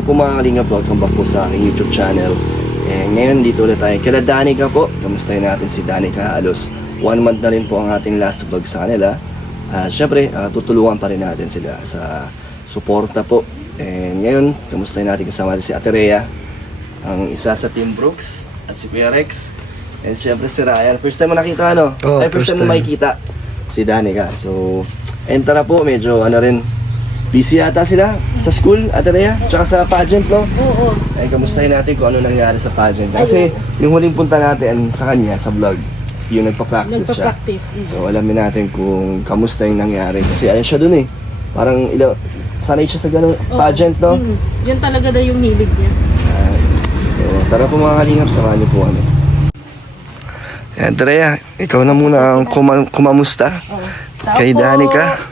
Hello po mga Kalingap, welcome back po sa aking YouTube channel. Ngayon dito ulit tayo kila Danica po. Kamustahin natin si Danica. Halos 1 month na rin po ang ating last vlog sa kanila. Siyempre, tutulungan pa rin natin sila sa suporta po. Ngayon, kamustahin natin kasama si Ate Rhea, ang isa sa Team Brooks, at si Kuya Rex. And siyempre si Ryan. First time mo nakita, ano? Oh, first time mo makikita si Danica. So, tara po, medyo busy yata sila sa school, Ate Rhea, tsaka sa pageant, no? Oo. Kamustahin natin kung ano nangyari sa pageant. Kasi yung huling punta natin sa kanya, sa vlog, yung nagpa-practice siya. So alamin natin kung kamusta yung nangyari. Kasi ayun siya dun eh. Parang sanay siya sa ganung pageant, no? Yan talaga daw yung hilig niya. So tara po mga Kalingap, samahan niyo po kami. Ate Rhea, ikaw na muna ang kumamusta kay Danica.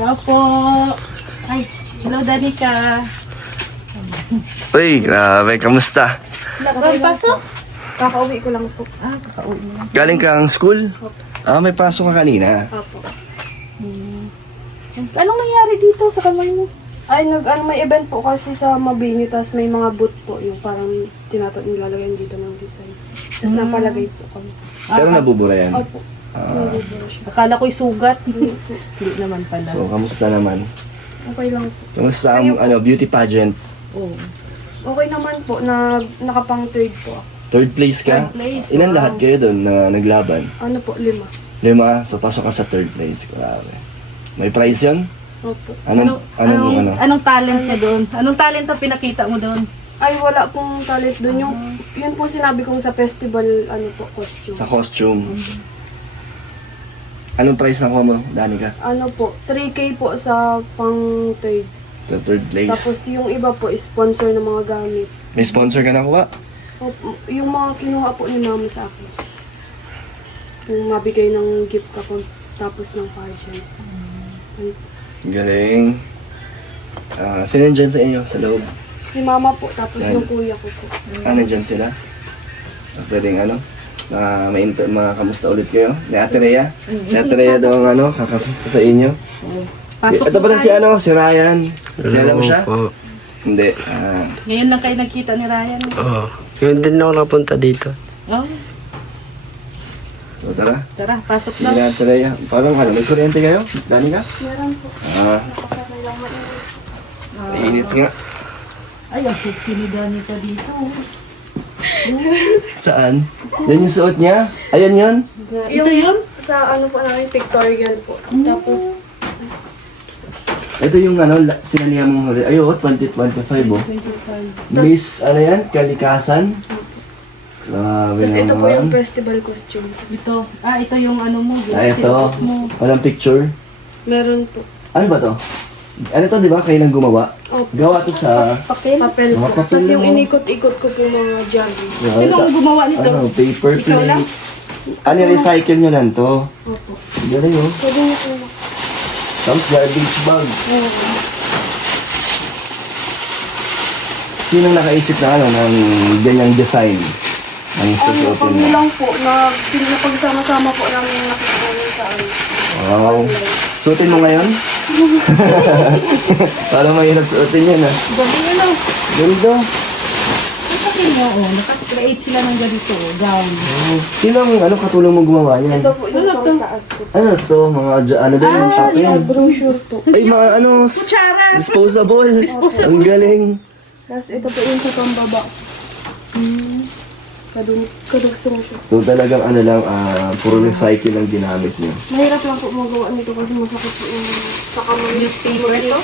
Tao po. Ay, hello Danica. Uy, grabe, kamusta? Pasok? Kakauwi ko lang po. Kakauwi mo lang. Galing kang school? May pasok ka kanina. Opo. Anong nangyari dito sa kamay mo? Ay, may event po kasi sa Mabini, tas may mga boot po, yung parang nilalagyan dito ng design. Tapos napalagay po kami. Pero nabubura yan. Opo. Nabubura siya. Akala ko'y sugat. Hindi naman pala. So, kamusta naman? Okay lang po. Kamusta ang beauty pageant? Oo. Okay naman po, nakapang third po ako. Third place ka? Third place, Ilan wow. lahat kayo doon na naglaban? Ano po, 5. 5, so pasok ka sa third place. Grabe. May prize yun? Opo. Anong talent mo doon? Anong talent ang pinakita mo doon? Ay, wala pong talent doon. Yun po sinabi kong sa festival, costume. Sa costume. Anong prize nakuha mo, Danica? Ano po, 3K po sa pang third. Sa third place. Tapos yung iba po, sponsor ng mga gamit. May sponsor ka nakuha? Opo, yung mga kinuha po ni mama sa akin. Yung mabigay ng gift ako tapos ng pageant. Galing. Sino nandyan sa inyo, sa loob? Si mama po, tapos Yan. yung kuya ko po. Nandyan sila? Pwedeng makamusta ulit kayo? Ni Ate Rhea? Si Ate Rhea daw ang kakamusta sa inyo? Pasok Ito na pala tayo. si Ryan. Kilala mo siya? po. Hindi. Ngayon lang kayo nagkita ni Ryan. Oo. Yun din ako napunta dito. Oh, So tara. tara, pasok Sige na. na Ate Rhea. Parang may kuryente kayo? Danica? Meron po. Nakasakay lang Mainit nga. Ay, ang sexy ni Danica dito. Saan? Yan yung suot niya? Ayan yun? Ito yun? Sa namin, pictorial po. Tapos, Ito yung sinalihan mong huli. Ay, 2025 oh. 25. Miss, yan? Kalikasan? Grabe tapos ito po yung naman. festival costume. Ito yung ano mo. Ito. sinuot mo. Walang picture. Meron po. Ano ba to? Ano to, di ba? Kayo nang gumawa? Opo. Gawa to sa... Papel? Papel Mga po. papel Tapos yung lang, oh. inikot-ikot ko po mga jogging. Sino ang gumawa nito? Paper Ikaw lang? plate. Recycle nyo lang to. Opo. Galing oh. Pwede niyo po. Tapos garbage bag. Sinong nakaisip na ng ganyang design? Ang susuotin Kami mo? lang po, pinapagsama-sama po namin yung nakita namin sa Wow. Suotin mo ngayon? Parang mahirap suotin yan ah. Gabi ano? Ganda. Sabi mo, nakakreate sila ng ganito, gown. Sinong katulong mo gumawa yan? Ito po yung pangtaas ko. Ano to? Mga din yung papel? Yung brochure po. Ay, mga Kutsara! disposable. Ang galing. Tapos ito po yung sa pambaba. Kadugsong siya. So talagang puro recycle ang ginamit niyo. Mahirap lang po magawa nito kasi masakit po yung sa kamay. Newspaper ito?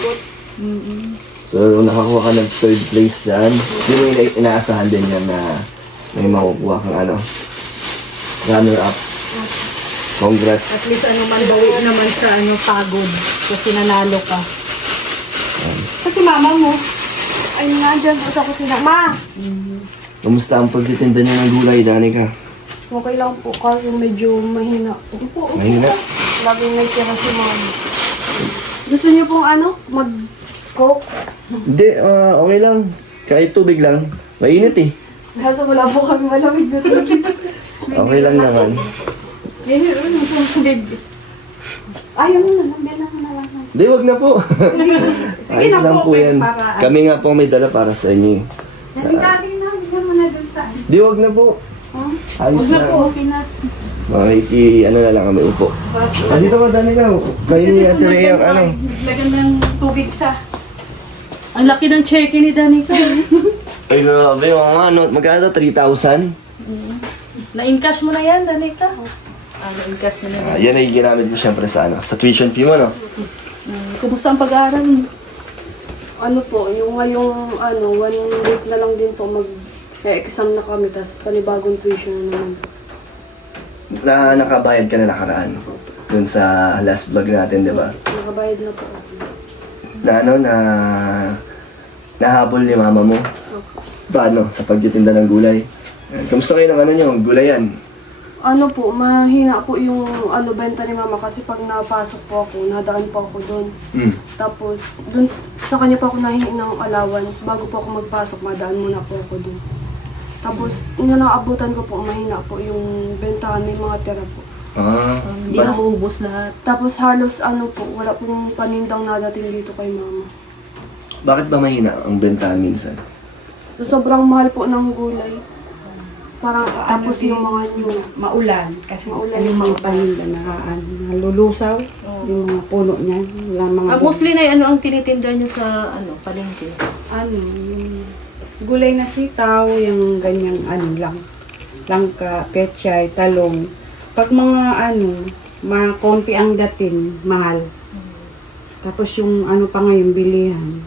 So nakakuha ka ng third place dyan. Yun yung inaasahan din yan na may makukuha kang runner-up. Congrats. At least bawi naman sa pagod. Kasi nanalo ka. Kasi mama mo. Ay, nandyan po sa kusina. Ma! Kamusta ang pagtitinda niya ng gulay, Danica? Okay lang po kasi medyo mahina po. Mahina. Laging may tira si mama. Gusto niyo pong mag-coke? Hindi, okay lang. Kahit tubig lang. Mainit eh. Kaso wala po kami malamig na tubig. Okay lang naman. Ayaw mo na lang. Bilang mo na lang. Hindi, wag na po. Ayos na lang po, po yan. para- Kami nga po may dala para sa inyo. Dali na, bigyan mo na dun sa... Di, wag na po. Ayos Huwag na na. po, okay na. Ano na lang kami, upo. Dito ka, Danica. Kayo ni Ate Rhea ang ano. Lagyan ng tubig sa... Ang laki ng cheque ni Danica. Ay, grabe. Ano, magkano? 3,000? Na-encash mo na yan, Danica. Na-encash mo na yan. Yan ay ginamit mo syempre sa ano, sa tuition fee mo, no? Kumusta ang pag-aaral mo? Ano po, yung ngayong 1 week na lang din po exam na kami, tas panibagong tuition na naman. Nakabayad ka na nakaraan. Dun sa last vlog natin, di ba? Nakabayad na po ako. Nahabol ni mama mo. Paano? Sa pagtitinda ng gulay. Kamusta kayo ng nyo? Gulayan? Ano po, mahina po yung benta ni mama kasi pag napasok po ako, nadaan po ako doon. Tapos, doon sa kanya po ako nahingi ng allowance. Bago po ako magpasok, madaan muna po ako doon. Tapos, naabutan ko po, mahina po yung bentahan, may mga tira po. Hindi na maubos lahat. Tapos halos po, wala pong panindang nadating dito kay mama. Bakit ba mahina ang bentahan minsan? So, sobrang mahal po ng gulay. Parang tapos yung mga new. Maulan. Kasi Maulan. yung mga paninda na nalulusaw. Yung mga puno niya. Yung mga Mostly na ang tinitinda niyo sa palengke. yung gulay na sitaw, yung ganyang langka, pechay, talong. Pag mga konti ang dating, mahal. Tapos yung pa ngayon, bilihan.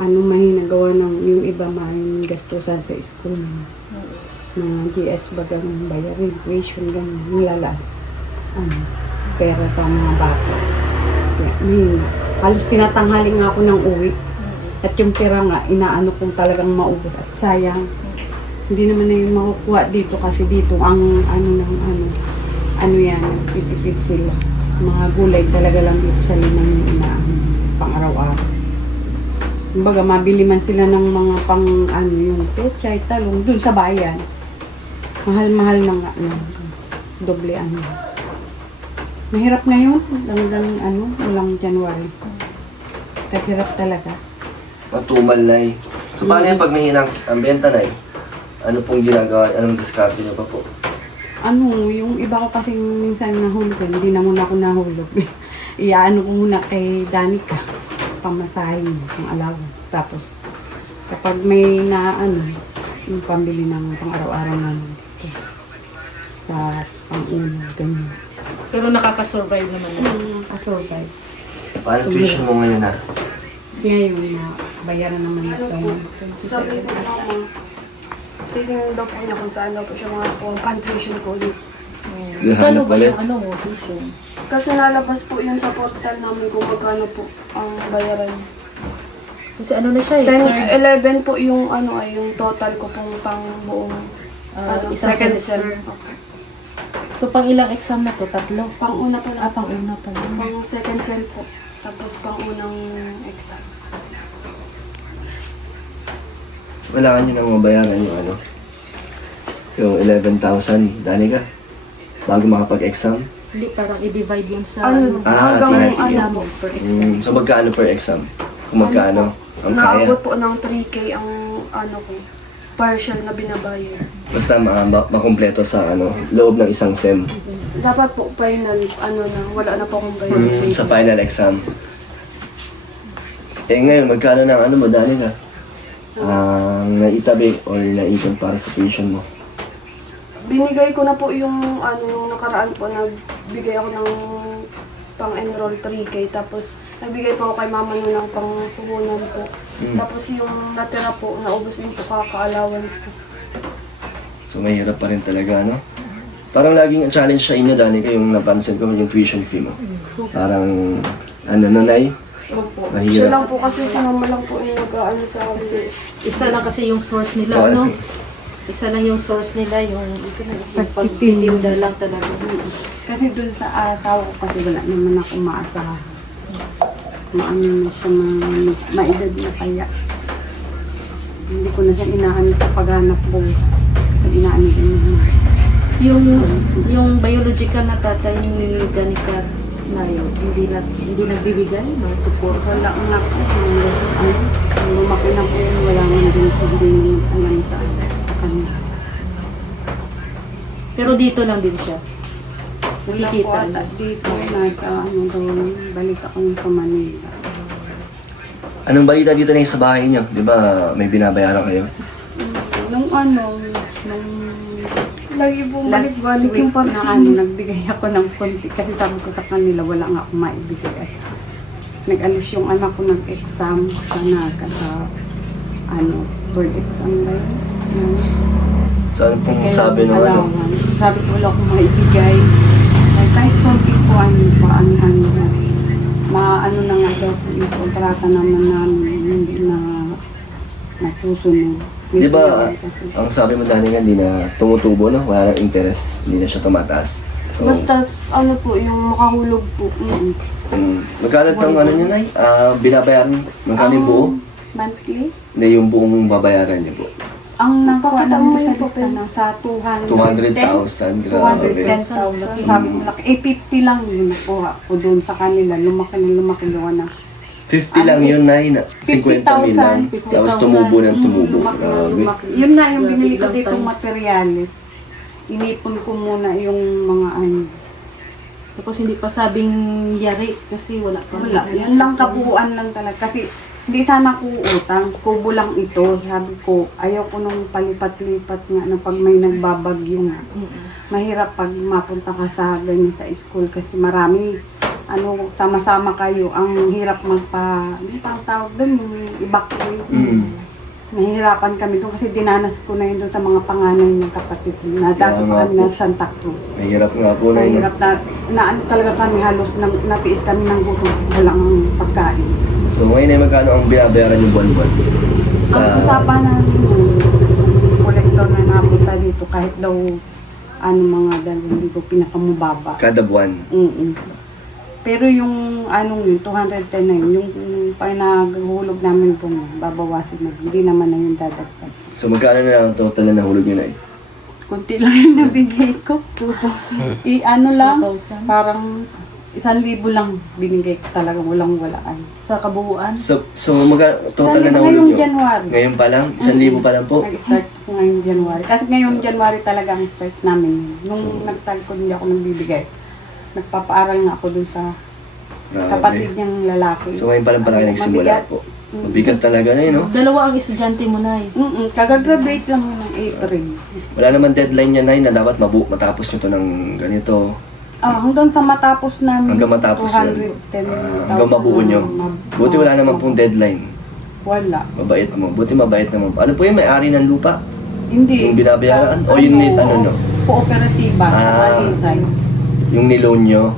Mahina gawa ng yung iba maraming gastusan sa school na. Mga GS bagang bayarin, tuition, ganyan, nilala. Pera pa mga bata. Kaya, halos tinatanghali nga ako ng uwi. At yung pera nga, inaano kong talagang maubos. At sayang, hindi naman na yung makukuha dito kasi dito ang yan, pitipit sila. Mga gulay talaga lang dito sa limang yung inaano, pang araw-araw. Kumbaga, mabili man sila ng mga pang yung pechay, talong, dun sa bayan. Mahal-mahal na nga lang. Doble Mahirap ngayon, hanggang walang January. Kahirap talaga. Matumal na eh. So paano yung pag mahina ang benta na eh? Ano pong ginagawa? Anong diskarte nyo pa po? Yung iba ko kasi minsan nahulog, hindi na muna ako nahulog. Iyaano ko muna kay Danica, pamasahin mo, yung allowance. Tapos, kapag may yung pambili ng pang-araw-araw namin. Sa pang-uno, ganyan. Pero nakaka-survive naman. Survive. Paano tuition mo ngayon ha? Kasi ngayon, bayaran naman ito. Sabi ko mama, tingnan daw po niya kung saan daw po siya mga pang-tuition ko ulit. Kano ba ulit? yung tuition? Kasi nalabas po yun sa portal namin kung magkano po ang bayaran. Kasi na siya eh. 11 po yung yung total ko pong pang buong isang second semester. sem. So pang ilang exam na to? 3? Pang una pa lang. Pang una pa lang. Pang second sem po. Tapos pang unang exam. Kailangan nyo nang mabayaran yung 11,000, Danica, bago makapag-exam. Hindi, parang i-divide yun sa Hanggang exam per exam. So magkano per exam? Kung magkano ang kaya? Naabot po ng 3K ang ko, partial na binabayad. Basta makumpleto sa loob ng isang sem. Dapat po final, wala na po akong bayad. Sa final exam. Ngayon, magkano ng mo, Danica? Ang naitabi or naipon para sa tuition mo? Binigay ko na po yung yung nakaraan po, nagbigay ako ng pang-enroll 3K, tapos nagbigay po ako kay mama nun ng pang-puhunan po. Tapos yung natira po, naubos din po kaka-allowance ko. So mahirap pa rin talaga, no? Parang laging challenge sa inyo, Danica, yung napansin ko yung tuition fee mo. Parang, nanay? Opo. Mahirap. Siya lang po kasi, si mama lang po yung sa akin. Isa lang kasi yung source nila, Oo. no? Isa lang yung source nila, yung pagtitinda lang talaga. Kasi dun sa tao ko kasi wala naman ako maasahan. Maano na siya, maedad na kaya. Hindi ko na siya inaano sa paghanap ko. Kasi inaano din naman. Yung biological na tatay ni Danica, na yun? Hindi nagbibigay ng support? Wala nga po. Lumaki na po yun. Wala nga din po din alam sa kanya. Pero dito lang din siya. Wala po Nakikita ata lang. dito. Doon. Balik ako sa Manila. Anong balita dito na sa bahay niyo? Di ba may binabayaran kayo? Nung Lagi pong last balik-balik week yung parcel. na nagbigay ako ng konti kasi sabi ko sa kanila wala nga akong maibigay. Nag-alis yung anak ko nag-exam sa Naga sa board exam ba yun? Yun. So ano pong Kaya sabi nung ano? allowance. Sabi ko wala akong maibigay. Ay, kahit konti po maano na nga daw po yung kontrata naman namin hindi na natusunod. Di ba, ang sabi mo dati nga, hindi na tumutubo, no? Wala nang interest, hindi na siya tumataas. So, Basta ano po, yung makahulog po. magkano itong ano nyo, Nay? Binabayaran niyo? Magkano yung buo? Monthly? Na yung buong babayaran niyo po? Ang nakuha Pakita namin mo sa yung lista papel. na sa 200,000, grabe. 210,000. Sabi ko laki, 50 lang yun nakuha ko doon sa kanila. Lumaki gawa na. 50 lang yun, Nay, na 50 mil lang. 50,000. Tapos tumubo ng tumubo. Lumaki. Grabe. Yun na yung binili ko Ilang dito times? materialis. Inipon ko muna yung mga Tapos hindi pa sabing yari kasi wala pa. wala. Yan lang kabuuan lang talaga. Kasi hindi sana ko utang. Kubo lang ito. Sabi ko, ayaw ko nung palipat-lipat nga na pag may nagbabagyo nga. Mahirap pag mapunta ka sa ganyan sa school kasi marami sama-sama kayo. Ang hirap ano tawag doon, yung evacuate. Nahihirapan kami doon kasi dinanas ko na yun doon sa mga panganay ng kapatid. Dati Kaya nga pa kami po. na Santa Cruz. Mahirap nga po, Nay. no? Mahirap na ano talaga kami halos natiis kami ng gutom. Walang pagkain. So ngayon ay magkano ang binabayaran yung buwan-buwan? Ang usapan namin yung kolektor na napunta dito kahit daw mga 2,000 pinakamababa. Kada buwan. Pero yung yun, 210 na yun, yung pinaghulog namin po babawasin na, hindi naman na yung dadagdag. So magkano na ang total na nahulog yun, Nay? Kunti lang yung nabigay ko. 2,000. Lang, 2,000? parang 1,000 lang binigay ko talaga, walang-walaan. Sa kabuuan? So total na nahulog Ngayong nyo? January. Ngayon pa lang? 1,000 pa lang po? Nag-start ko ngayong January. Kasi ngayong January talaga ang start namin. Nung nagtag ko, hindi ako nagbibigay. Nagpapaaral nga ako dun sa Grabe. kapatid niyang lalaki. So ngayon pa lang pala kayo nagsimula Mabigat. po. Mabigat talaga na yun, no? Dalawa ang estudyante mo na eh. Kagagraduate lang yun ng April. Wala naman deadline niya, Nay, na dapat matapos nyo to ng ganito. Hanggang sa matapos namin. Hanggang matapos yun. 210,000 Hanggang mabuo nyo. Buti wala naman pong deadline. Wala. Mabait mo. Buti mabait naman. Ano po yung may-ari ng lupa? Hindi. Yung binabayaran? O yun no? Kooperatiba. Ah. Alisay. Yung niloan nyo?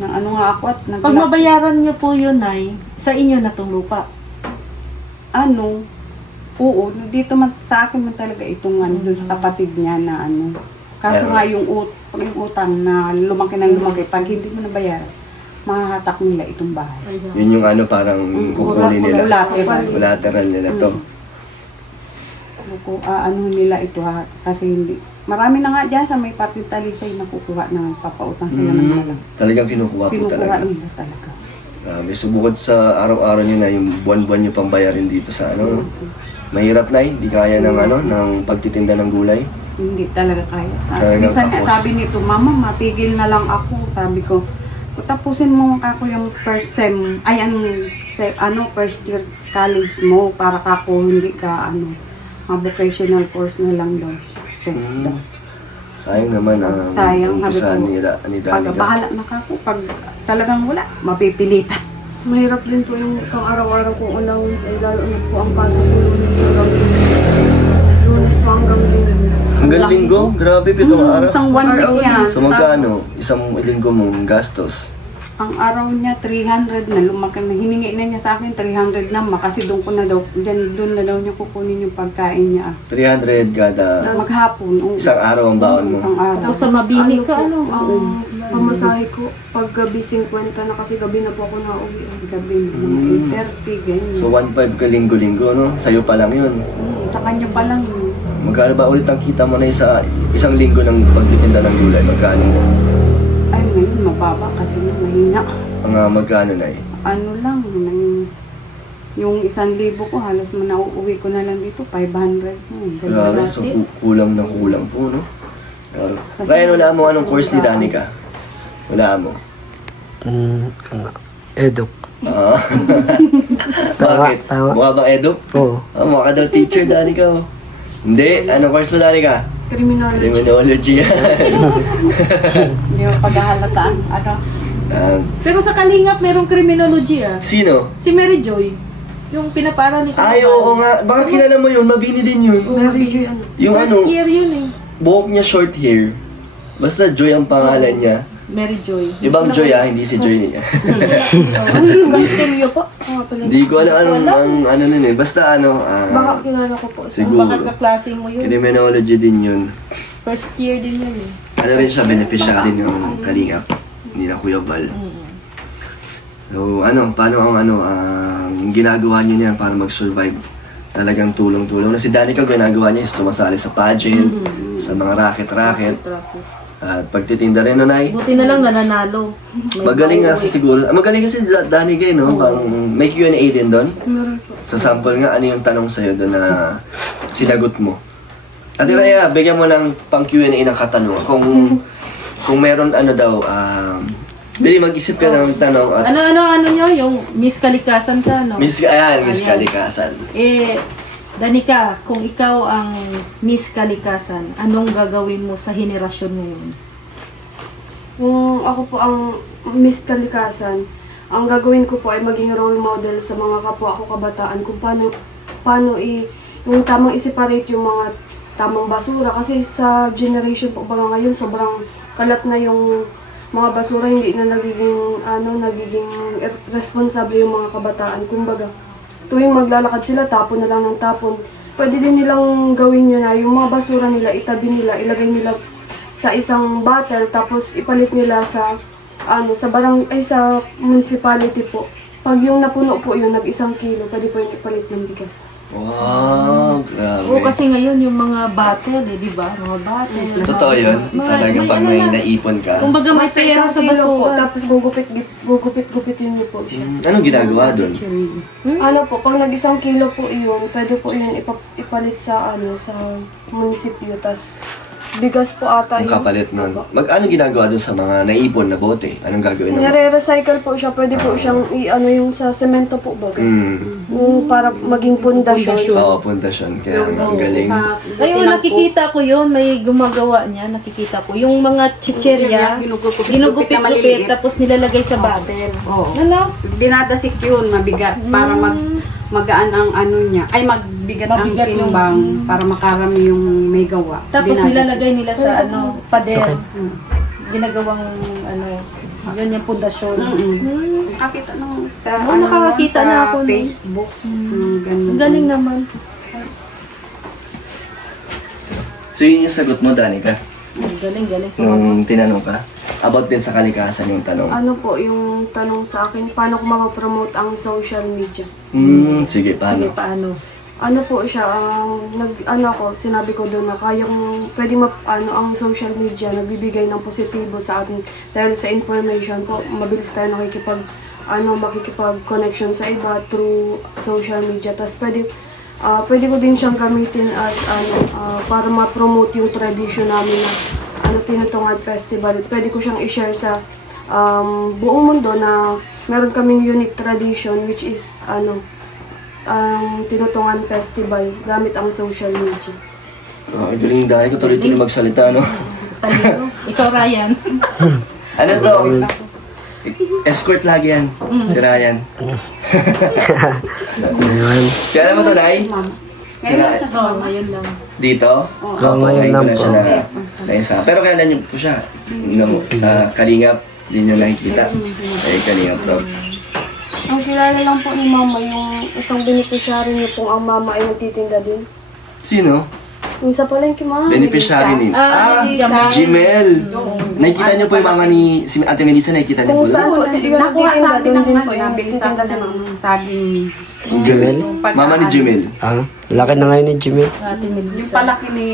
Nang nga ako at Pag mabayaran niyo po yun ay sa inyo na tong lupa. Oo, dito man sa akin man talaga itong doon sa kapatid niya na Kaso nga yung utang na lumaki ng lumaki, pag hindi mo nabayaran, mahahatak nila itong bahay. Yun yung parang kukunin nila. Collateral. Nila to. Nila ito kasi hindi. Marami na nga dyan sa may parting Talisay na kukuha na papautang sila ng malang. Talagang kinukuha po Kinukuha talaga. nila talaga. So bukod sa araw-araw nyo na yung buwan-buwan nyo pang bayarin dito sa mahirap, Nay, di kaya ng ng pagtitinda ng gulay. Hindi talaga kaya. Talagang Minsan nga tapos. sabi nito, Mama, matigil na lang ako. Sabi ko, tapusin mo ako yung first sem, first year college mo para kako hindi ka vocational course na lang daw. Test daw. Sayang naman ang Sayang, sabi umpisa ko, ni Pag Danica. bahala na kako, pag talagang wala, mapipilitan. Mahirap din po yung pang araw-araw kong allowance ay lalo na po ang pasok ko lunes hanggang lunes po hanggang linggo. Hanggang linggo? Grabe, pitong araw. Isang 1 week yan. So magkano? Isang linggo mong gastos? Ang araw niya, 300 na lumaki na. Hiningi na niya sa akin, 300 na. Kasi doon ko na daw, doon na daw niya kukunin yung pagkain niya. 300 kada Maghapon. isang araw ang baon mo. Isang araw. Tapos sa mabini ka, Ang pamasahe ko, pag gabi 50 na kasi gabi na po ako nauwi. Gabi, mga 8:30, ganyan. So 1.5 ka linggo-linggo, no? Sa'yo pa lang yun. Sa kanya pa lang yun. Magkano ba ulit ang kita mo na sa isang linggo ng pagtitinda ng gulay? Magkano? Ay, ngayon mababa kasi mahina. Mga magkano na eh? Ano lang, yung 1,000 ko halos nauuwi ko na lang dito, 500. Grabe, so kulang na kulang po, no? Ryan, wala mo anong course ni Danica? Wala mo? Eduk. Ah. Tama, Bakit? tama. Mukha bang edo? Oo. Mukha daw teacher, Danica. Oh. Hindi, anong course mo, Danica? Criminology. Criminology yan. Hindi mo paghahalataan. Ano? Ah, Pero sa Kalingap, merong criminology ah. sino? Si Mary Joy. Yung pinapara ni Ay, oo nga. Baka kilala mo yun. Mabini din yun. Mary Joy, ano? Yung First ano, year yun eh. buhok niya short hair. Basta Joy ang pangalan niya. Mary Joy. Ibang Joy hindi si Joy niya. Castillo po. Pala. Hindi ko alam ang ano nun eh. Basta ano, Baka kilala ko po. siguro. Baka kaklase mo yun. Criminology din yun. First year din yun eh. Ano rin siya, beneficiary ng Kalingap. Hindi na Kuya Val. So, ano, paano ang ginagawa niyo niyan para mag-survive? Talagang tulong-tulong. Na si Danica, ginagawa niya is tumasali sa pageant, sa mga racket-racket. At pagtitinda rin, Nay. Buti na lang nananalo. Magaling nga si siguro. Magaling kasi Danica, no? Pang, may Q&A din doon. Meron po. So, sample nga, ano yung tanong sa'yo doon na sinagot mo? Ate Raya, bigyan mo ng pang Q&A ng katanungan. Kung meron ano daw, Bili, mag-isip ka ng tanong at Ano nyo? Yung Miss Kalikasan ka, no? Miss Kalikasan. Danica, kung ikaw ang Miss Kalikasan, anong gagawin mo sa henerasyon ngayon? Kung ako po ang Miss Kalikasan, ang gagawin ko po ay maging role model sa mga kapwa ko kabataan kung paano yung tamang i-separate yung mga tamang basura. Kasi sa generation po ba ngayon, sobrang kalat na yung mga basura, hindi na nagiging responsable yung mga kabataan. Kumbaga, tuwing maglalakad sila, tapon na lang ng tapon. Pwede din nilang gawin nyo na yung mga basura nila, itabi nila, ilagay nila sa isang bottle, tapos ipalit nila sa sa municipality po. Pag yung napuno po yun, nag-1 kilo, pwede po yung ipalit ng bigas. Wow, grabe. Oo, kasi ngayon yung mga bottle, di ba? Mga bottle. Totoo yun? Talagang pag may naipon ka. Kumbaga may Basta pera 1 sa kilo po, basura. tapos gugupit-gupitin niyo po siya. Anong ginagawa doon? Ano po, pag nag-1 kilo po yun, pwede po yun ipalit sa sa munisipyo, tas bigas po ata Ang kapalit nun. Anong ginagawa doon sa mga naipon na bote? Anong gagawin naman? Nare-recycle po siya, pwede po siyang yung sa semento po ba? Hmm. Para maging pundasyon. Oo, pundasyon. Kaya ang galing. Ayun, nakikita ko yun, may gumagawa niya, nakikita ko. Yung mga chicherya, ginugupit-gupit, tapos nilalagay sa bottle. Oo. Ano? Dinadasik yun, mabigat, para magaan ang ano niya. Ay, mabigat ang Mabigat yung- timbang para makarami yung may gawa. Tapos Dinadasik. nilalagay nila sa pader. Ginagawang yun yung pundasyon. Nakakita ng nakakakita na ako nun. Facebook. Ganun. Ang galing naman. So yun yung sagot mo, Danica? Ang galing. Nung tinanong ka? About din sa kalikasan yung tanong. Ano po, yung tanong sa akin, paano ko mapapromote ang social media? Sige, Sige, paano? paano? Ano po siya, sinabi ko doon na pwede ang social media, nagbibigay ng positibo sa atin dahil sa information po, mabilis tayo makikipag-connection sa iba through social media. Tapos pwede ko din siyang gamitin as para ma-promote yung tradition namin na Tinutungan Festival. Pwede ko siyang i-share sa buong mundo na meron kaming unique tradition which is ang Tinutungan Festival gamit ang social media. Galing dahil ko tuloy-tuloy magsalita, no? Talino. Ikaw, Ryan. Ano to? Escort lagi yan. Si Ryan. Ayun. Kaya mo to, Nay? Oo, ngayon lang. Dito? Oo, ngayon lang po. Pero kailan niyo po siya? Sa Kalingap, hindi niyo nakikita. Ay, Kalingap Rob. Ang kilala lang po ni Mama, yung isang beneficiary niyo pong ang mama ay nagtitinda din. Sino? Yung isa pala yung Mama. Beneficiary ni... Si Jimel! Nakikita niyo po yung mga ni si Ate Melissa, nakikita niyo po Kung saan doon? po sila Nakuha nagtitinda, sa akin doon ng din ano, po yung nabili sa nagtitinda akin sa ng saging. Jumel? Yung pag- Mama ni Jimel. Ah, laki na ngayon ni Jimmy. Ate Yung Melissa. palaki ni,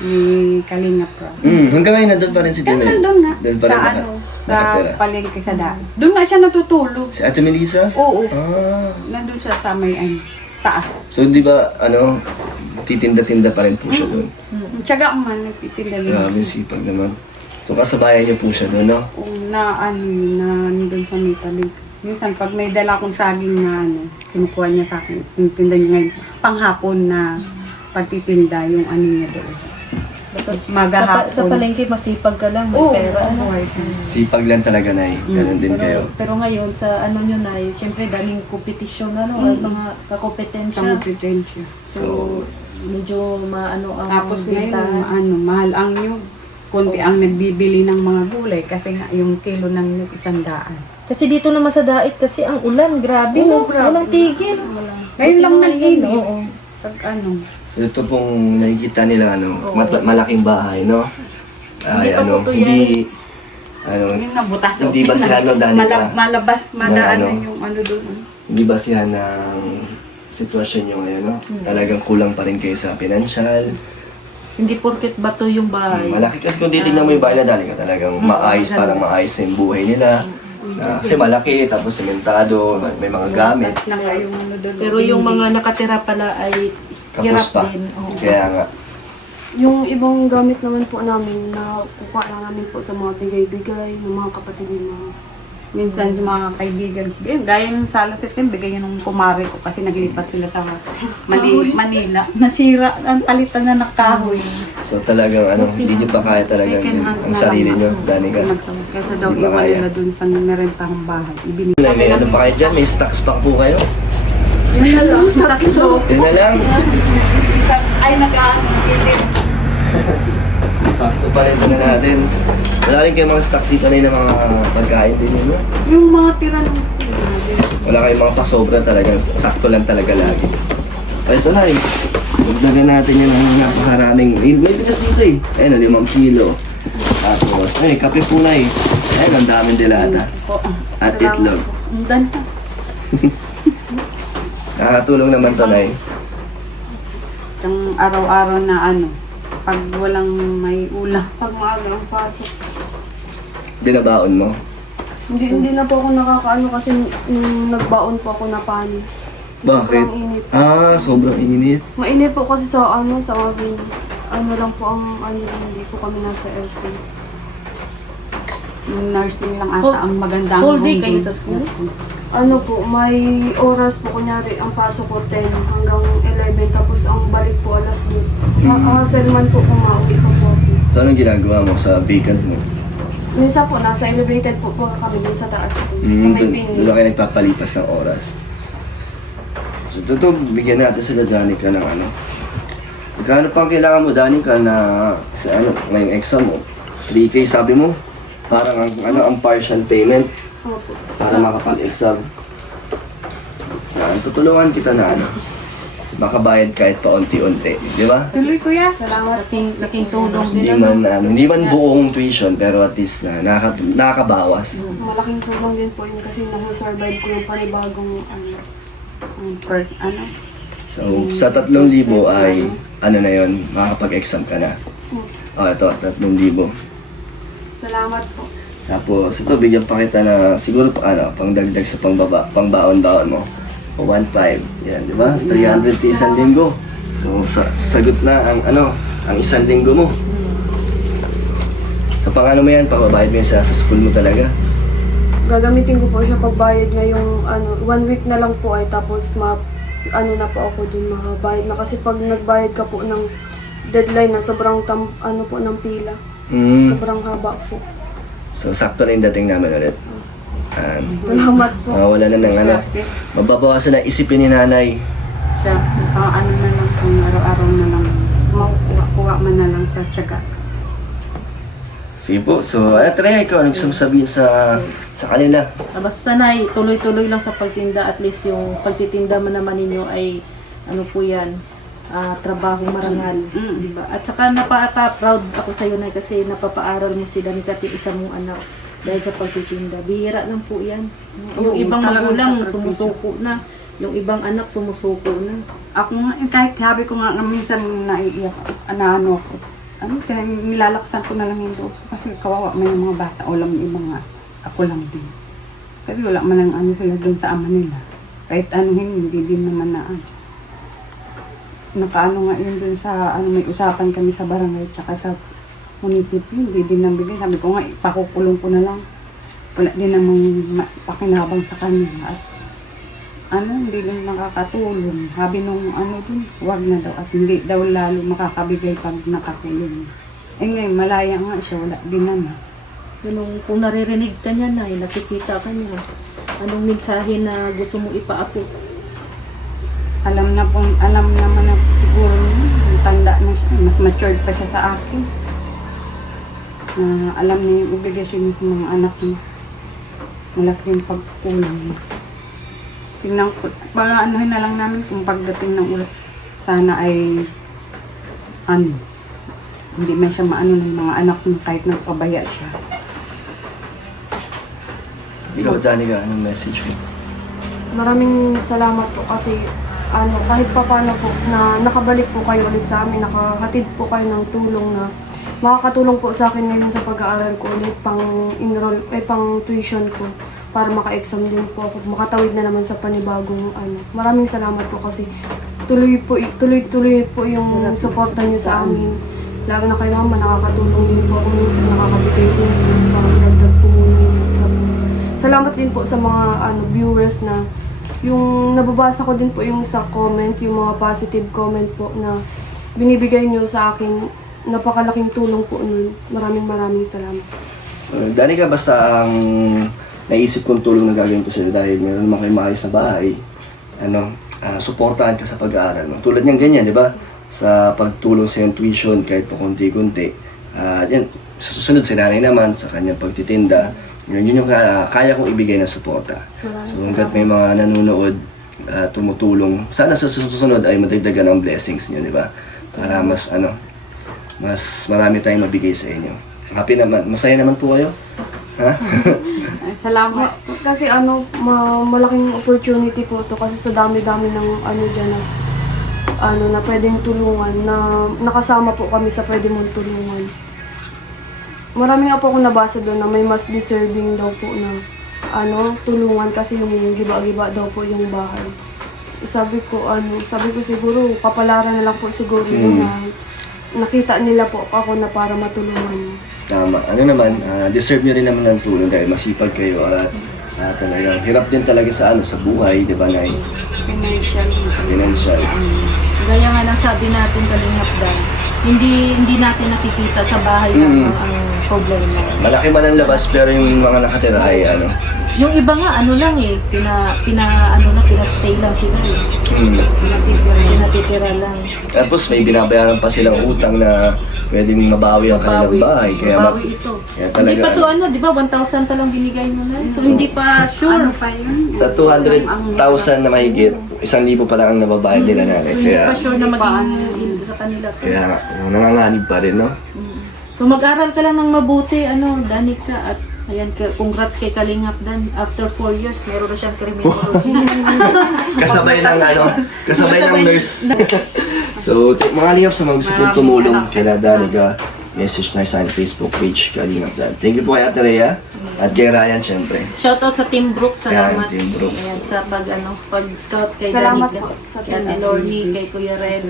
ni Kalinga Pro. Hanggang ngayon nandun pa rin si Kaya Jimel. nandun nga. Doon pa rin Sa ano, sa nakatira. palengke sa daan. Doon nga siya natutulog. Si Ate Melissa? Oo. Ah. Nandun siya sa may taas. So di ba, titinda-tinda pa rin po siya doon? Tiyaga man, nagtitinda rin. Grabe, sipag naman. So kasabayan niyo po siya doon, no? Na nandun sa may palengke. Minsan, pag may dala akong saging na kinukuha niya sa akin, tinitinda niya ngayon, panghapon na pagtitinda yung niya doon. Maghahapon. Sa palengke, masipag ka lang, may Oo, pera. Ano? Sipag lang talaga, Nay. Ganun din kayo. Pero ngayon, sa ano nyo na, siyempre daming kompetisyon, mga kakopetensya. Kompetensya. So, medyo maano ang Tapos bentahan. ngayon, mahal ang nyug. Konti ang nagbibili ng mga gulay kasi nga yung kilo ng nyug 100. Kasi dito naman sa Dait, kasi ang ulan, grabe, Oo, no? grabe. Walang tigil. Ngayon lang Buti nag-init. ngayon, oo. Pag So, ito pong nakikita nila, malaking bahay, no? Ay, Hindi pa po to yan. yung nabutas. Hindi ba si Hano Danica? Malabas, madaan ano? na yung doon. Hindi ba siya ng sitwasyon nyo ngayon, no? Talagang kulang pa rin kayo sa financial. Hindi porket bato yung bahay. Malaki kasi kung titignan mo yung bahay na Danica, talagang maayos, parang maayos na yung buhay nila. Kasi malaki, tapos sementado, may mga gamit. Na nga yung doon. Pero yung mga nakatira pala ay hirap Tapos pa. din. Oo. Kaya nga, Yung ibang gamit naman po namin na kukuha lang namin po sa mga bigay-bigay ng mga kapatid ni Mama. Minsan yung mga kaibigan, gaya ng sala system, bigay yun ng kumari ko kasi naglipat sila sa Manila. Nasira, ang palitan na ng kahoy. so talagang hindi nyo pa kaya talaga ang sarili nyo, Danica. Kasi daw Hindi ba iwan kaya? nila dun sa merentahang bahay. Ibinigay May ano pa kayo dyan? May stocks pack po kayo? tatlo. Yun na lang. Ay, Sakto pa rin na natin. Wala rin kayo mga stocks dito na yung mga pagkain din yun, no? Yung mga tira ng Wala kayong mga pasobra talaga. Sakto lang talaga lagi. Ay, ito na eh. Dagdagan natin yung napakaraming. May bigas dito eh. Ayun, 5 kilo. Tapos, kape po na eh. Ayun, ang daming dilata. At itlog. Ang ganda. Nakakatulong naman to, Nay. Yung araw-araw na pag walang may ulam. Pag maaga ang pasok. Binabaon mo. Hindi na po ako nakakaano kasi nagbaon po ako na panis. Bakit? Sobrang init. Sobrang init. Mainit po kasi sa sa Mabini. Ano lang po ang hindi po kami nasa aircon. Yung nursing lang ata ang maganda. Whole day kayo sa school? Ano po, may oras po, kunyari, ang pasok ko 10 hanggang 11, tapos ang balik po alas 2. Hassle po kung mauwi pa po ako. So, anong ginagawa mo sa vacant mo? Minsan po, nasa elevated po kami dun sa taas doon, sa may Doon pingin. kayo nagpapalipas ng oras. So, ito, bigyan natin sila Danica ng Magkano pang kailangan mo, Danica, na sa ngayong exam mo? 3K sabi mo? Parang ang partial payment Opo. para makapag-exam. Yan, tutulungan kita na makabayad kahit paunti-unti, di ba? Tuloy kuya. Salamat. Laking tulong din Hindi man buong tuition, pero at least nakakabawas. Malaking tulong din po yun kasi nasa-survive ko yung panibagong First, So, sa 3,000 ay, na yun, makakapag-exam ka na. Ito, 3,000. Salamat po. Tapos, ito, bigyan pa kita na, siguro, pangdagdag sa pangbaon-baon mo. O 1,500. Yan, di ba? 300 isang linggo. So, sagot na ang isang linggo mo. So, pang mo yan, pangbabayad mo yan sa school mo talaga. Gagamitin ko po siya pagbayad ngayong 1 week na lang po ay tapos na po ako dun makabayad na kasi pag nagbayad ka po ng deadline na sobrang po ng pila. Sobrang haba po. So, sakto na yung dating namin ulit. Salamat po. Wala na ng mababawasan na isipin ni nanay. siya, na lang, kung araw-araw na lang, kuha man na lang sa tiyaga. Sige po. So, try ikaw. Ano gusto mo sabihin sa kanila? Basta na, tuloy-tuloy lang sa pagtinda. At least yung pagtitinda mo naman ninyo ay, po yan, trabaho marangal, di ba? At saka napaka-proud ako sa iyo na kasi napapaaral mo si Danica, isa mong anak dahil sa pagtitinda. Bihira lang po 'yan. Yung ibang magulang sumusuko na, yung ibang anak sumusuko na. Ako nga, kahit sabi ko nga minsan naiiyak, ano ako. Kaya nilalaksan ko na lang yung doon. Kasi kawawa man yung mga bata o lang yung mga ako lang din. Kasi wala man lang sila doon sa ama nila. Kahit hindi din naman na nakaano nga yun dun sa may usapan kami sa barangay tsaka sa munisipyo, hindi din nabigay. Sabi ko nga, ipakukulong ko na lang. Wala din namang pakinabang sa kanila. At hindi lang nakakatulong. Sabi nung dun, wag na daw. At hindi daw lalo makakabigay pag nakakulong. Ngayon, malaya nga siya, wala din naman. Kung naririnig ka niya na, nakikita ka niya, anong mensahe na gusto mo ipaabot? Alam naman na siguro niya, tanda na siya, mas matured pa siya sa akin. Na alam niya yung obligasyon niya sa mga anak niya. Malaki yung pagkukulang niya. Tingnan ko, anuhin na lang namin kung pagdating ng ulas, sana ay, hindi man siya maano ng mga anak niya kahit nagpabaya siya. Ikaw, Danica, anong message mo? Maraming salamat po kasi kahit pa paano po na nakabalik po kayo ulit sa amin, nakahatid po kayo ng tulong na makakatulong po sa akin ngayon sa pag-aaral ko ulit, pang tuition ko para maka-exam din po ako, makatawid na naman sa panibagong Maraming salamat po kasi tuloy po yung suporta niyo sa amin. Lalo na kay mama, nakakatulong din po ako minsan, nakakabigay din po para dagdag po muna yun. Tapos, salamat din po sa mga viewers na yung nababasa ko din po yung sa comment, yung mga positive comment po na binibigay niyo sa akin. Napakalaking tulong po nun. Maraming salamat. So, Danica, basta ang naisip kong tulong na gagawin ko sa'yo dahil meron naman kayo maayos na bahay, suportahan ka sa pag-aaral mo. Tulad niyang ganyan, di ba? Sa pagtulong sa iyong tuition kahit po konti-konti. Yan, sa susunod si nanay naman sa kanyang pagtitinda. Yun yung kaya kong ibigay na suporta. So hanggat may mga nanonood, tumutulong, sana sa susunod ay madagdagan ang blessings niyo, di ba? Para mas marami tayong mabigay sa inyo. Happy naman, masaya naman po kayo? Ha? Salamat. Kasi malaking opportunity po to kasi sa dami-dami ng dyan na pwedeng tulungan, na nakasama po kami sa pwede mong tulungan. Marami nga po akong nabasa doon na may mas deserving daw po na tulungan kasi yung giba-giba daw po yung bahay. Sabi ko siguro kapalaran na lang po siguro yung nakita nila po ako na para matulungan. Tama. Deserve nyo rin naman ng tulong dahil masipag kayo at talagang hirap din talaga sa buhay, di ba, Nay? Financial. Gaya nga ng sabi natin Kalingap Dan, hindi natin nakikita sa bahay ang problema. Malaki man ang labas pero yung mga nakatira ay Yung iba nga lang pinastay lang sila eh. Pinatitira lang. Tapos may binabayaran pa silang utang na pwedeng mabawi ang kanilang bahay. Kaya Mabawi ito. kaya Hindi talaga pa to di ba 1,000 pa lang binigay mo na. So hindi pa sure. Pa yun? sa 200,000 na mahigit, 1,000 pa lang ang nababayad nila natin. So hindi Kaya pa sure na maging sa kanila to. nanganganib pa rin, no? So mag-aral ka lang ng mabuti, Danica, at ayan, congrats kay Kalingap Dan. After 4 years, meron na siyang criminology. Kasabay ng nurse. So, mga Kalingap, sa mga gusto kong tumulong kay Danica, message na sa Facebook page Kalingap Dan. Thank you po kay Ate Rhea at kay Ryan, syempre. Shoutout sa Team Brooks, salamat. Team Brooks. Ayan, sa pag-scout kay Salamat Danica. po sa Kay Team Ate Lorny, kay Kuya Red.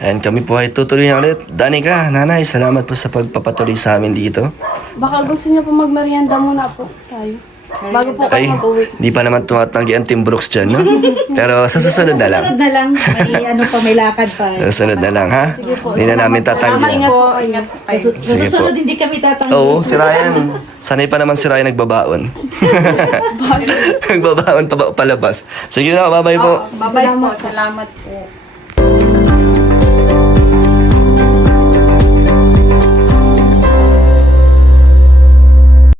And kami po ay tutuloy na ulit. Danica, nanay, salamat po sa pagpapatuloy sa amin dito. Baka gusto niyo po magmerienda muna po tayo. Bago po Ay, kayo mag-uwi. di pa naman tumatanggi ang Team Brooks dyan, no? Pero sa susunod na lang. Susunod na lang, may lakad pa. Susunod na lang, ha? Hindi na namin tatanggi. Ingat po, ingat. Sa susunod, hindi kami tatanggi. Oo, si Ryan. Sanay pa naman si Ryan nagbabaon. Nagbabaon pa palabas. Sige na, bye-bye po. Bye-bye po. Salamat po.